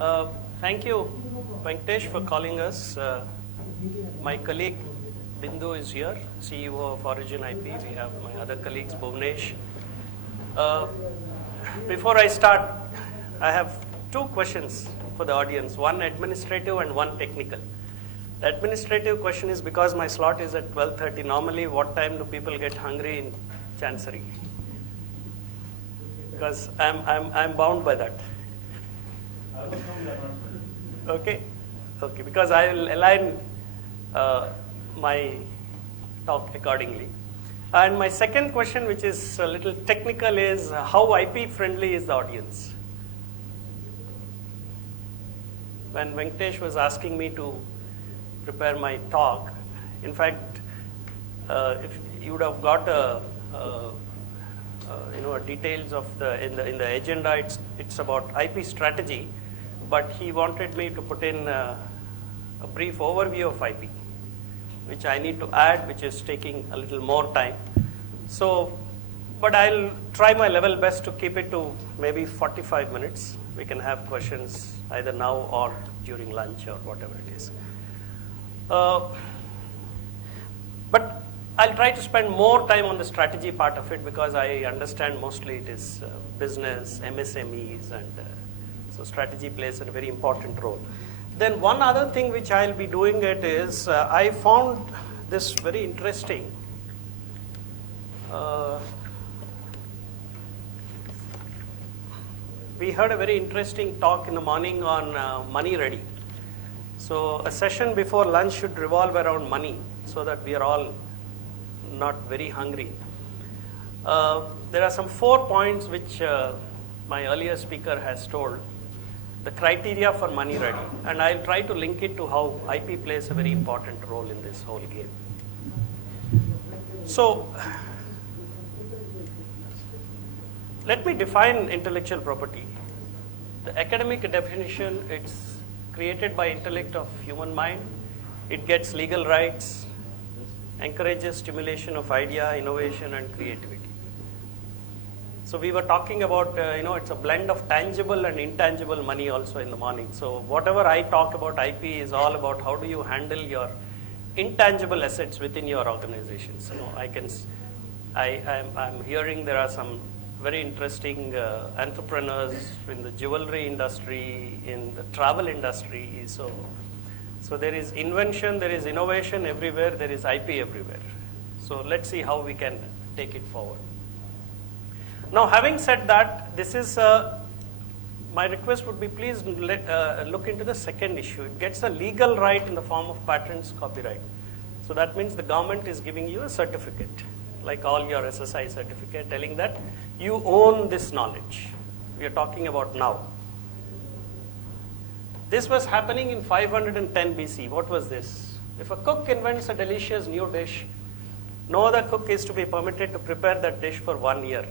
Thank you, Venkatesh, for calling us. My colleague Bindu is here, CEO of Origin IP. We have my other colleagues, Bhuvnesh. Before I start, I have two questions for the audience, one administrative and one technical. The administrative question is because my slot is at 12:30. Normally, what time do people get hungry in Chancery? Because I'm bound by that. Okay, because I will align my talk accordingly. And my second question, which is a little technical, is how IP friendly is the audience? When Venkatesh was asking me to prepare my talk, in fact, if you would have got details of in the agenda, it's about IP strategy, but he wanted me to put in a brief overview of IP, which I need to add, which is taking a little more time. So, but I'll try my level best to keep it to maybe 45 minutes. We can have questions either now or during lunch or whatever it is. But I'll try to spend more time on the strategy part of it because I understand mostly it is business, MSMEs, and so strategy plays a very important role. Then one other thing which I'll be doing it is, I found this very interesting. We heard a very interesting talk in the morning on Money Ready. So a session before lunch should revolve around money so that we are all not very hungry. There are some 4 points which my earlier speaker has told. The criteria for Money Ready, and I'll try to link it to how IP plays a very important role in this whole game. So, let me define intellectual property. The academic definition, it's created by intellect of human mind. It gets legal rights, encourages stimulation of idea, innovation, and creativity. So we were talking about, it's a blend of tangible and intangible money also in the morning. So whatever I talk about IP is all about how do you handle your intangible assets within your organizations. I'm hearing there are some very interesting entrepreneurs in the jewelry industry, in the travel industry. So there is invention, there is innovation everywhere, there is IP everywhere. So let's see how we can take it forward. Now, having said that, this is my request would be please look into the second issue. It gets a legal right in the form of patents, copyright. So that means the government is giving you a certificate, like all your SSI certificate, telling that you own this knowledge. We are talking about now. This was happening in 510 BC. What was this? If a cook invents a delicious new dish, no other cook is to be permitted to prepare that dish for 1 year.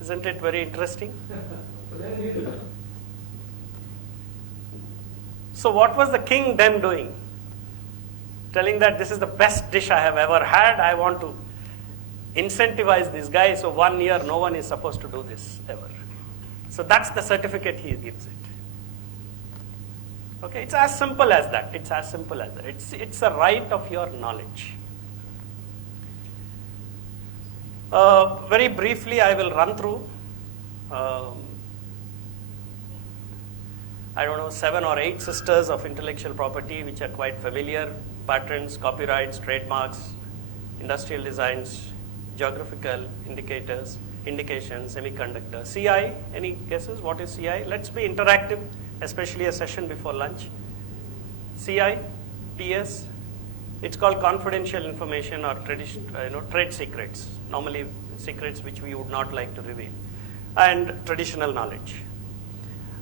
Isn't it very interesting? So what was the king then doing? Telling that this is the best dish I have ever had. I want to incentivize this guy. So 1 year, no one is supposed to do this ever. So that's the certificate he gives it. Okay, it's as simple as that. It's as simple as that. It's a right of your knowledge. Very briefly, I will run through, 7 or 8 sisters of intellectual property, which are quite familiar: patents, copyrights, trademarks, industrial designs, geographical indicators, indications, semiconductor. CI, any guesses? What is CI? Let's be interactive, especially a session before lunch. CI, TS. It's called confidential information or trade secrets, normally secrets which we would not like to reveal, and traditional knowledge.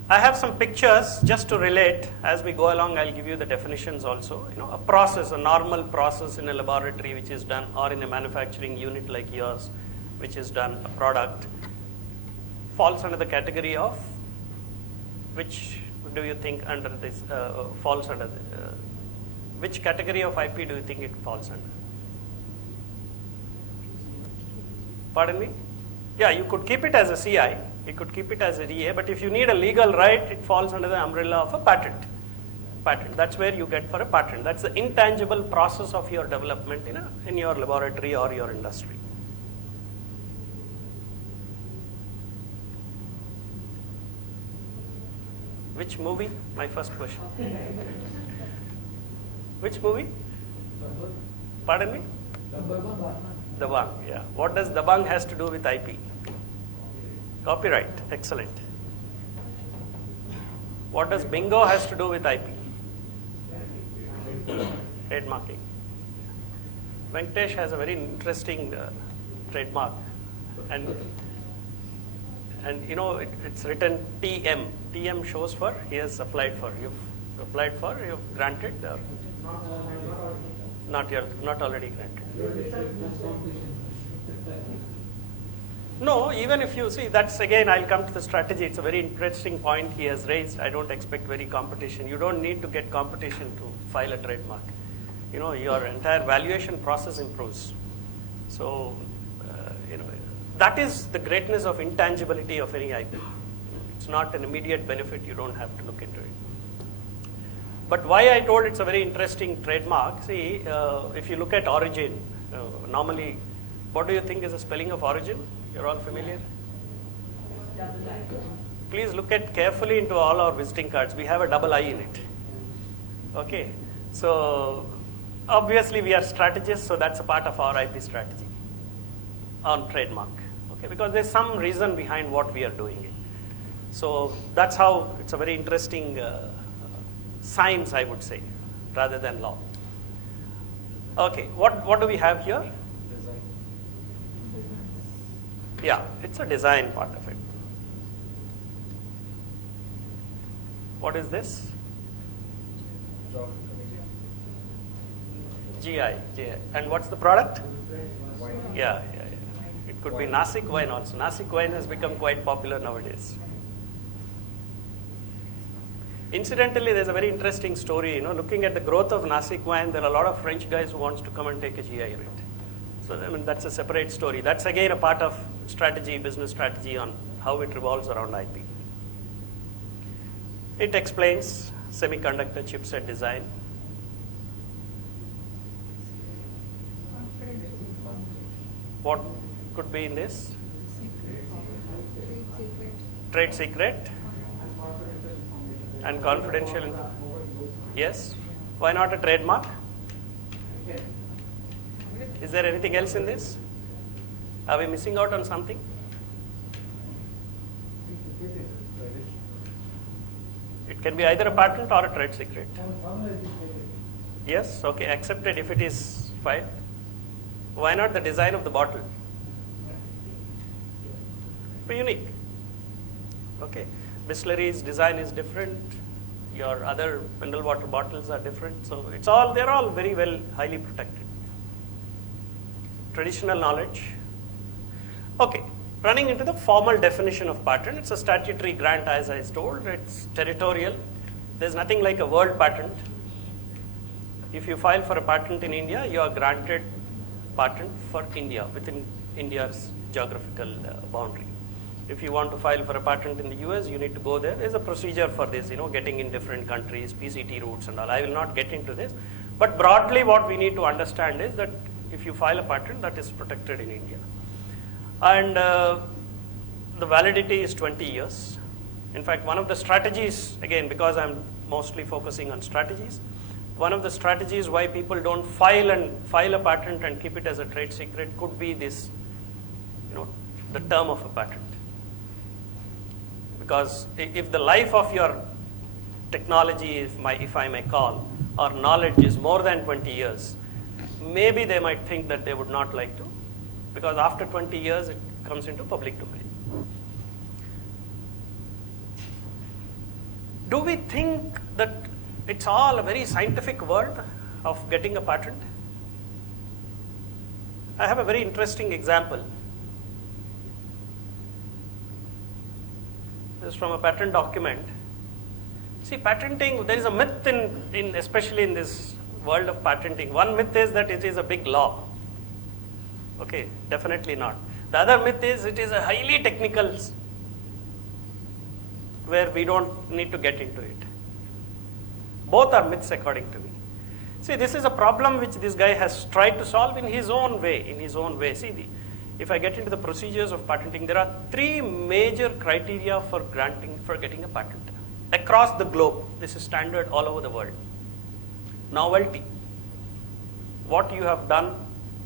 I have some pictures just to relate. As we go along, I'll give you the definitions also. A process, a normal process in a laboratory which is done, or in a manufacturing unit like yours, which is done, a product, falls under the category of, which do you think under this, falls under which category of IP do you think it falls under? Pardon me? Yeah, you could keep it as a CI. You could keep it as a DA, but if you need a legal right, it falls under the umbrella of a patent. That's where you get for a patent. That's the intangible process of your development in your laboratory or your industry. Which movie? My first question. Which movie? Pardon me? Dabangg, yeah. What does Dabangg has to do with IP? Copyright, excellent. What does Bingo has to do with IP? Trademarking. Venkatesh has a very interesting trademark, and it's written TM. TM shows for he has applied for. You've applied for. You've granted. Not already granted. No, even if you see, that's again, I'll come to the strategy. It's a very interesting point he has raised. I don't expect very competition. You don't need to get competition to file a trademark. Your entire valuation process improves. So, that is the greatness of intangibility of any IP. It's not an immediate benefit. You don't have to look into it. But why I told it's a very interesting trademark, see, if you look at origin, normally, what do you think is the spelling of origin? You're all familiar? Please look at carefully into all our visiting cards. We have a double I in it. Okay, so obviously we are strategists, so that's a part of our IP strategy on trademark. Okay, because there's some reason behind what we are doing it. So that's how it's a very interesting science, I would say, rather than law. Okay, what do we have here? Design. Yeah, it's a design part of it. What is this? GI. And what's the product? Wine. Yeah. It could be Nasik wine also. Nasik wine has become quite popular nowadays. Incidentally, there's a very interesting story. Looking at the growth of Nasik wine, there are a lot of French guys who wants to come and take a GI rate. So that's a separate story. That's again a part of strategy, business strategy on how it revolves around IP. It explains semiconductor chipset design. What could be in this? Trade secret and confidential. Yes. Why not a trademark? Is there anything else in this? Are we missing out on something? It can be either a patent or a trade secret. Yes, okay, accepted if it is fine. Why not the design of the bottle? Be unique. Okay. Bislery's design is different. Your other mineral water bottles are different. So they're all very well, highly protected. Traditional knowledge. Okay. Running into the formal definition of patent, it's a statutory grant, as I told. It's territorial. There's nothing like a world patent. If you file for a patent in India, you are granted patent for India, within India's geographical boundary. If you want to file for a patent in the US, you need to go there. There's a procedure for this, getting in different countries, PCT routes and all. I will not get into this. But broadly, what we need to understand is that if you file a patent, that is protected in India. And the validity is 20 years. In fact, one of the strategies, again, because I'm mostly focusing on strategies, one of the strategies why people don't file a patent and keep it as a trade secret could be this, the term of a patent. Because if the life of your technology, if I may call, or knowledge is more than 20 years, maybe they might think that they would not like to, because after 20 years it comes into public domain. Do we think that it's all a very scientific world of getting a patent? I have a very interesting example. This is from a patent document. See, patenting, there is a myth in especially in this world of patenting. One myth is that it is a big law. Okay, definitely not. The other myth is it is a highly technical where we don't need to get into it. Both are myths according to me. See, this is a problem which this guy has tried to solve in his own way. See, if I get into the procedures of patenting, there are three major criteria for getting a patent across the globe. This is standard all over the world. Novelty. What you have done,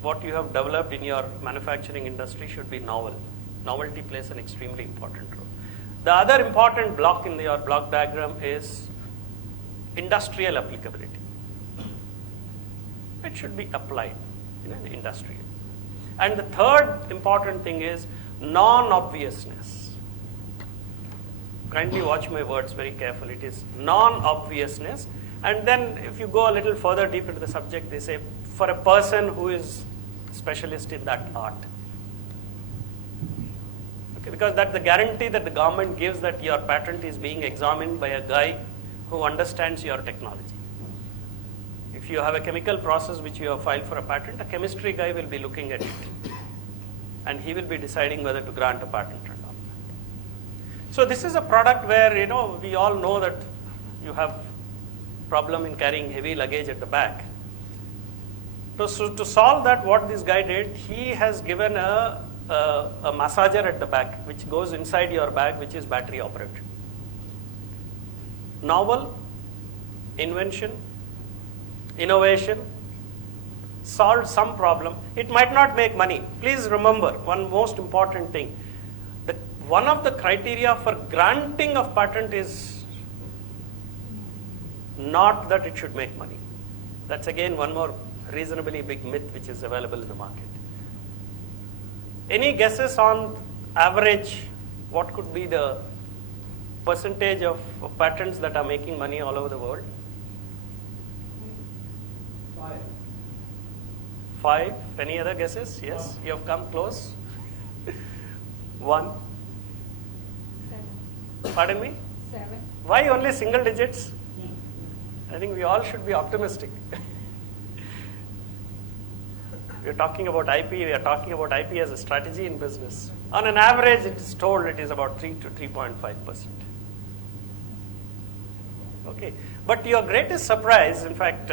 what you have developed in your manufacturing industry should be novel. Novelty plays an extremely important role. The other important block in your block diagram is industrial applicability. It should be applied in an industry. And the third important thing is non-obviousness. Kindly watch my words very carefully. It is non-obviousness. And then if you go a little further deep into the subject, they say for a person who is specialist in that art. Okay, because that's the guarantee that the government gives that your patent is being examined by a guy who understands your technology. If you have a chemical process which you have filed for a patent, a chemistry guy will be looking at it. And he will be deciding whether to grant a patent or not. So this is a product where, we all know that you have problem in carrying heavy luggage at the back. So to solve that, what this guy did, he has given a massager at the back, which goes inside your bag, which is battery operated. Novel, invention, innovation, solved some problem. It might not make money. Please remember one most important thing. That one of the criteria for granting of patent is not that it should make money. That's again one more reasonably big myth which is available in the market. Any guesses on average what could be the percentage of patents that are making money all over the world? 5. Any other guesses? Yes, you have come close. 1. 7. Pardon me? 7. Why only single digits? I think we all should be optimistic. We are talking about IP. We are talking about IP as a strategy in business. On an average, it is told it is about 3 to 3.5%. Okay, but to your greatest surprise, in fact,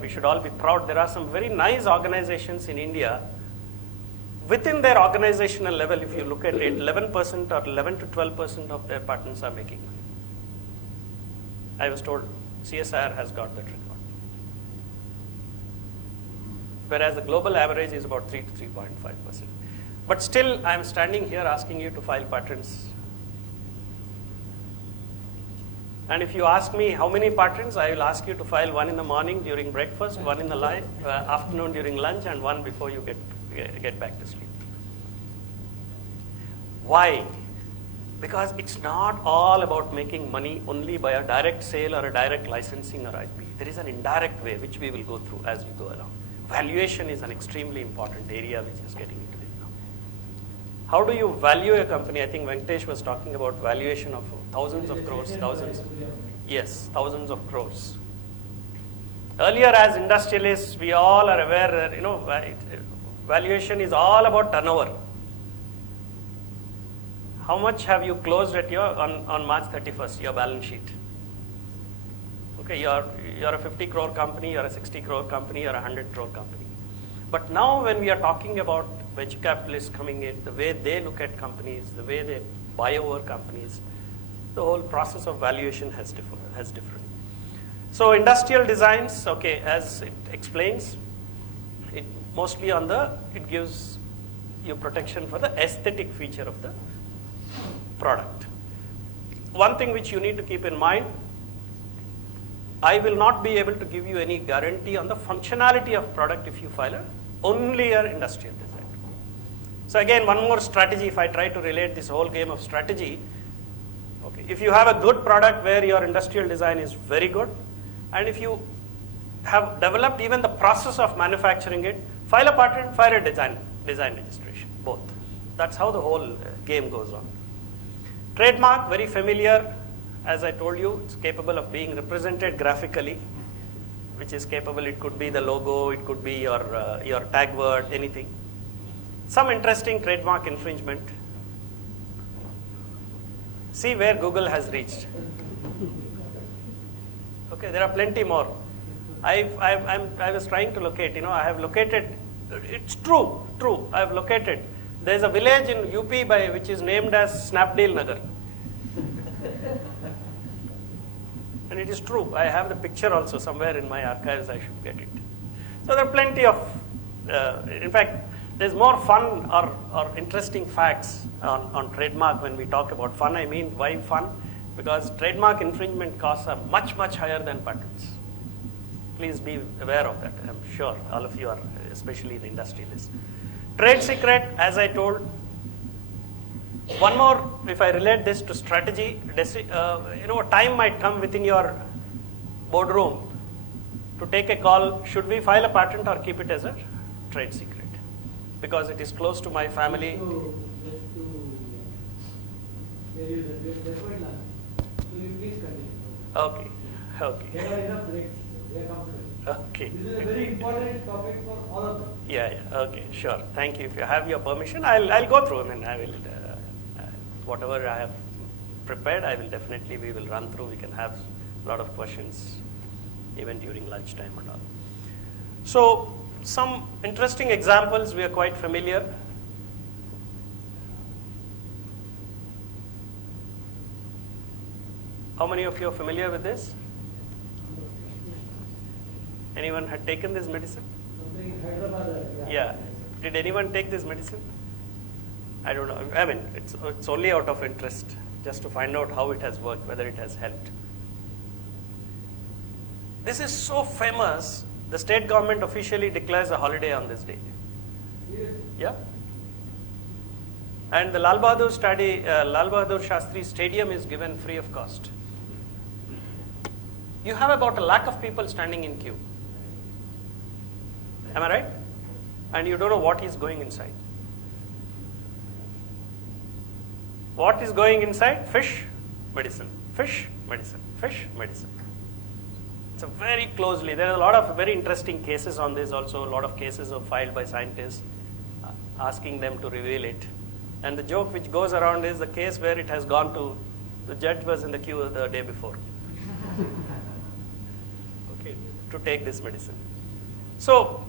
we should all be proud. There are some very nice organizations in India. Within their organizational level, if you look at it, 11% or 11 to 12% of their patents are making money. I was told CSIR has got that record. Whereas the global average is about 3 to 3.5%. But still, I am standing here asking you to file patents. And if you ask me how many patents, I will ask you to file one in the morning during breakfast, one in the afternoon during lunch, and one before you get back to sleep. Why? Because it's not all about making money only by a direct sale or a direct licensing or IP. There is an indirect way which we will go through as we go along. Valuation is an extremely important area which is getting into it now. How do you value a company? I think Venkatesh was talking about valuation of thousands of crores, Yes, thousands of crores. Earlier, as industrialists, we all are aware that valuation is all about turnover. How much have you closed at on March 31st, your balance sheet? Okay, you're a 50 crore company, you're a 60 crore company, you're a 100 crore company. But now when we are talking about venture capitalists coming in, the way they look at companies, the way they buy over companies, the whole process of valuation has different. So industrial designs, okay, as it explains, it mostly it gives you protection for the aesthetic feature of the product. One thing which you need to keep in mind, I will not be able to give you any guarantee on the functionality of product if you file only your industrial design. So again, one more strategy, if I try to relate this whole game of strategy, okay, if you have a good product where your industrial design is very good, and if you have developed even the process of manufacturing it, file a patent, file a design registration, both. That's how the whole game goes on. Trademark, very familiar. As I told you, it's capable of being represented graphically, which is capable. It could be the logo, it could be your tag word, anything. Some interesting trademark infringement. See where Google has reached. Okay, there are plenty more. I was trying to locate, I have located, it's true. I have located. There is a village in UP which is named as Snapdeal Nagar. And it is true. I have the picture also somewhere in my archives. I should get it. So there are plenty of, in fact, there's more fun or interesting facts on trademark when we talk about fun. I mean, why fun? Because trademark infringement costs are much, much higher than patents. Please be aware of that. I'm sure all of you are, especially the industrialists. Trade secret, as I told. One more, if I relate this to strategy, a time might come within your boardroom to take a call, should we file a patent or keep it as a trade secret? Because it is close to my family. Okay. Okay. This is a very important topic for all of them. Yeah. Okay. Sure. Thank you. If you have your permission, I'll go through. I will whatever I have prepared. We will run through. We can have a lot of questions, even during lunchtime and all. So some interesting examples. We are quite familiar. How many of you are familiar with this? Anyone had taken this medicine? Yeah. Did anyone take this medicine? I don't know. I mean, it's only out of interest, just to find out how it has worked, whether it has helped. This is so famous, the state government officially declares a holiday on this day. Yeah. And the Lal Bahadur Shastri Stadium is given free of cost. You have about 1 lakh of people standing in queue. Am I right? And you don't know what is going inside. What is going inside? Fish, medicine. Fish, medicine. Fish, medicine. It's a very closely. There are a lot of very interesting cases on this also. A lot of cases are filed by scientists asking them to reveal it. And the joke which goes around is the case where it has gone to, the judge was in the queue the day before. Okay, to take this medicine. So,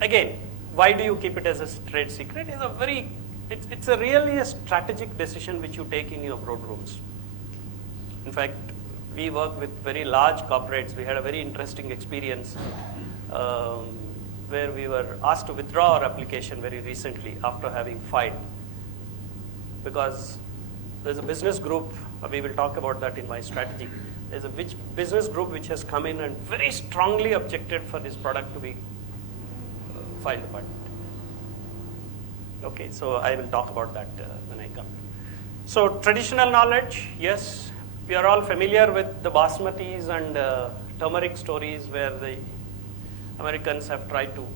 again, why do you keep it as a trade secret? It's a really a strategic decision which you take in your boardrooms. In fact, we work with very large corporates. We had a very interesting experience where we were asked to withdraw our application very recently after having filed. Because there's a business group, we will talk about that in my strategy. There's a business group which has come in and very strongly objected for this product to be filed a patent. Okay, so I will talk about that when I come. So traditional knowledge, yes, we are all familiar with the basmatis and turmeric stories where the Americans have tried to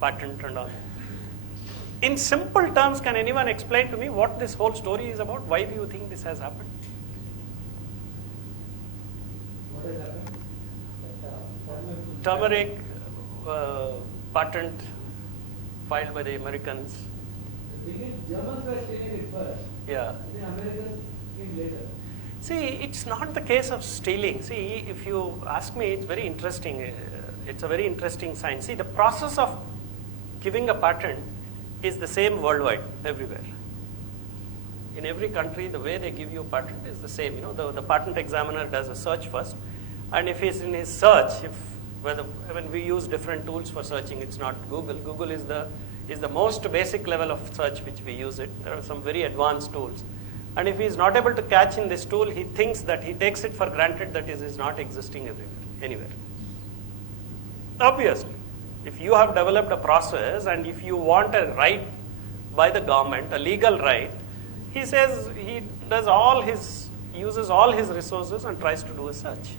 patent and all. In simple terms, can anyone explain to me what this whole story is about? Why do you think this has happened? What has happened? Turmeric patent filed by the Americans. The thing is, Germans were stealing it first. Yeah. The Americans came later. See, it's not the case of stealing. See, if you ask me, it's very interesting. It's a very interesting science. See, the process of giving a patent is the same worldwide, everywhere. In every country, the way they give you a patent is the same. The patent examiner does a search first, and if he's in his search, when we use different tools for searching, it's not Google. Google is the most basic level of search which we use it. There are some very advanced tools. And if he is not able to catch in this tool, he takes it for granted that it is not existing anywhere. Obviously, if you have developed a process and if you want a right by the government, a legal right, he says he uses all his resources and tries to do a search.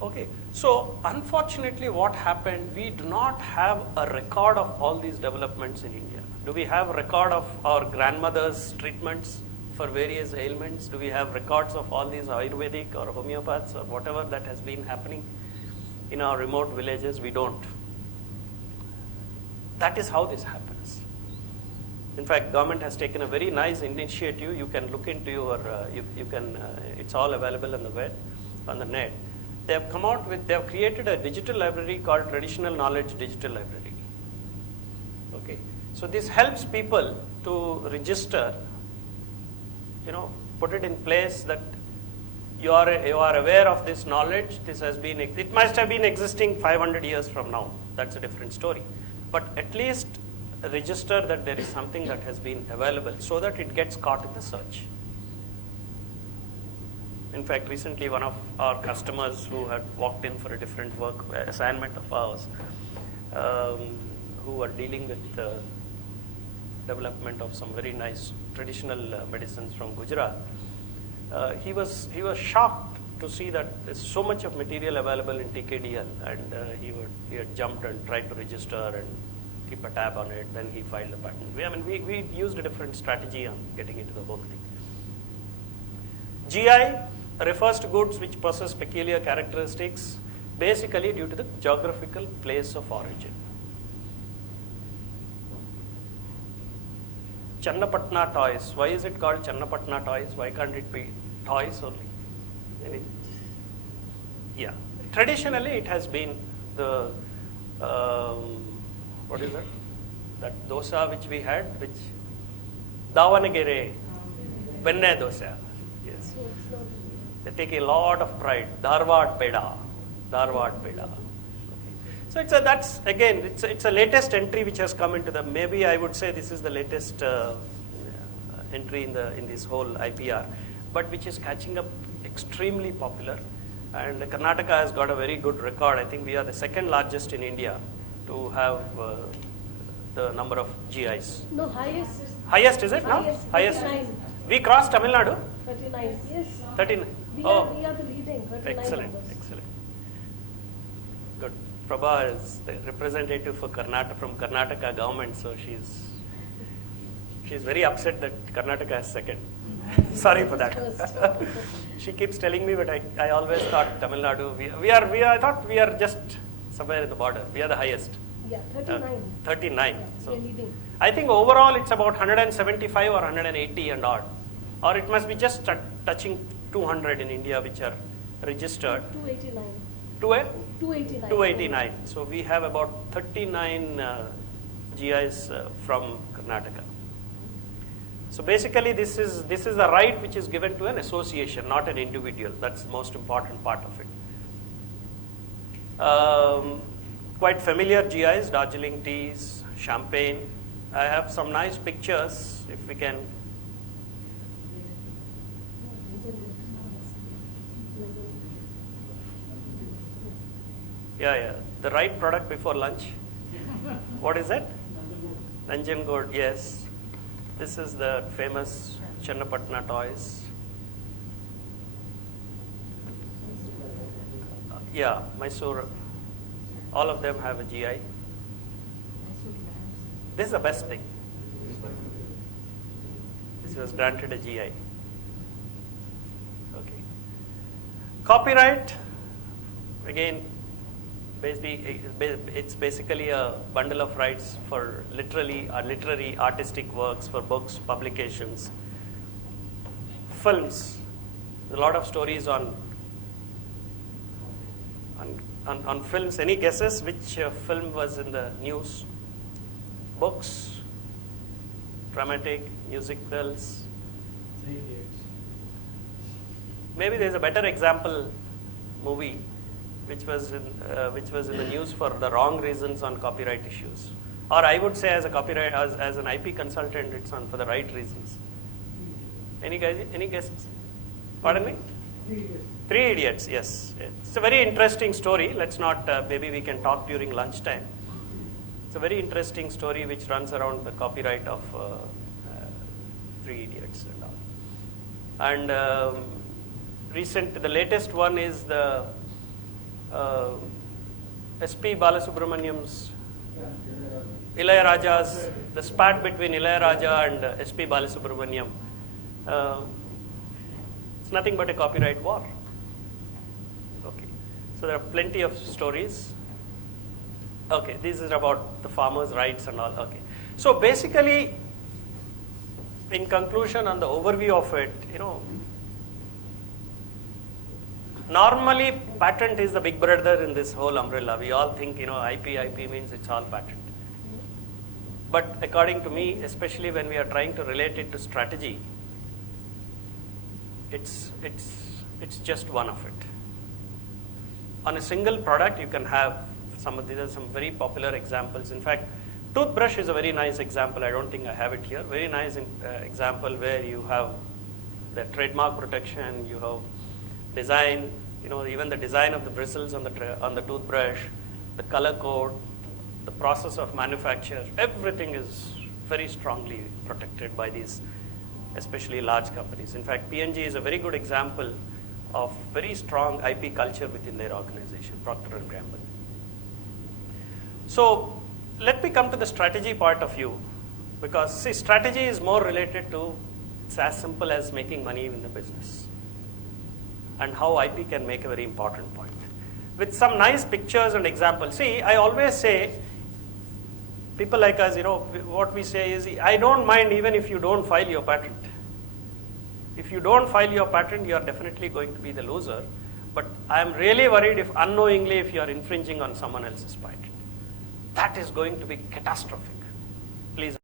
Okay, so unfortunately what happened, we do not have a record of all these developments in India. Do we have a record of our grandmother's treatments for various ailments? Do we have records of all these Ayurvedic or homeopaths or whatever that has been happening in our remote villages? We don't. That is how this happens. In fact, government has taken a very nice initiative. You can look into your, it's all available on the web, on the net. They have come out with, they have created a digital library called Traditional Knowledge Digital Library. Okay, so this helps people to register, put it in place that you are aware of this knowledge. This has been, it must have been existing 500 years from now. That's a different story. But at least register that there is something that has been available so that it gets caught in the search. In fact, recently one of our customers who had walked in for a different work assignment of ours, who were dealing with development of some very nice traditional medicines from Gujarat, he was shocked to see that there's so much of material available in TKDL, and he had jumped and tried to register and keep a tab on it. Then he filed a patent. We used a different strategy on getting into the whole thing. GI refers to goods which possess peculiar characteristics, basically due to the geographical place of origin. Channapatna toys. Why is it called Channapatna toys? Why can't it be toys only? Yeah. Traditionally, it has been the what is it? That dosa which we had, which Davanagere, Benne dosa. Yes. They take a lot of pride. Dharwad Peda. Okay. So that's again, it's a latest entry which has come into the. Maybe I would say this is the latest entry in this whole IPR, but which is catching up, extremely popular. And Karnataka has got a very good record. I think we are the second largest in India to have the number of GIs. No, highest. Highest, is it now? Highest. 39. We crossed Tamil Nadu? 39, yes. 39. We Oh, are the leading, 39 excellent, numbers. excellent. Good. Prabha is the representative for from Karnataka government, so she's very upset that Karnataka is second. Sorry for that. She keeps telling me, but I always thought Tamil Nadu, I thought we are just somewhere in the border. We are the highest. Yeah, 39. 39. Yeah, So we are leading. I think overall it's about 175 or 180 and odd. Or it must be just touching 200 in India which are registered. 289. 289. 289. So we have about 39 GIs from Karnataka. So basically this is the right which is given to an association, not an individual. That's the most important part of it. Quite familiar GIs, Darjeeling teas, champagne. I have some nice pictures if we can. Yeah. The right product before lunch. What is it? Nanjangud, yes. This is the famous Channapatna toys. Yeah, Mysore. All of them have a GI. This is the best thing. This was granted a GI. Okay. Copyright, again, it's basically a bundle of rights for literary artistic works, for books, publications, films. A lot of stories on films. Any guesses which film was in the news? Books, dramatic, musicals. Maybe there's a better example movie which was in the news for the wrong reasons on copyright issues. Or I would say as a copyright, as an IP consultant, it's on for the right reasons. Any guesses? Pardon me? 3 Idiots, yes. It's a very interesting story. Let's not, maybe we can talk during lunchtime. It's a very interesting story which runs around the copyright of 3 Idiots and all. And the latest one is the S.P. Balasubramaniam's Ilayaraja's, the spat between Ilayaraja and S.P. Balasubramaniam. It's nothing but a copyright war. Okay, so there are plenty of stories. Okay, this is about the farmers' rights and all. Okay, so basically, in conclusion, on the overview of it, normally patent is the big brother in this whole umbrella. We all think, IP means it's all patent. But according to me, especially when we are trying to relate it to strategy, it's just one of it. On a single product, you can have these are some very popular examples. In fact, toothbrush is a very nice example. I don't think I have it here. Very nice example where you have the trademark protection, you have design, even the design of the bristles on the toothbrush, the color code, the process of manufacture, everything is very strongly protected by these, especially large companies. In fact, P&G is a very good example of very strong IP culture within their organization, Procter & Gamble. So let me come to the strategy part of view, because see, strategy is more related to, it's as simple as making money in the business and how IP can make a very important point. With some nice pictures and examples. See, I always say, people like us, what we say is, I don't mind even if you don't file your patent. If you don't file your patent, you are definitely going to be the loser. But I am really worried if unknowingly if you are infringing on someone else's patent. That is going to be catastrophic. Please.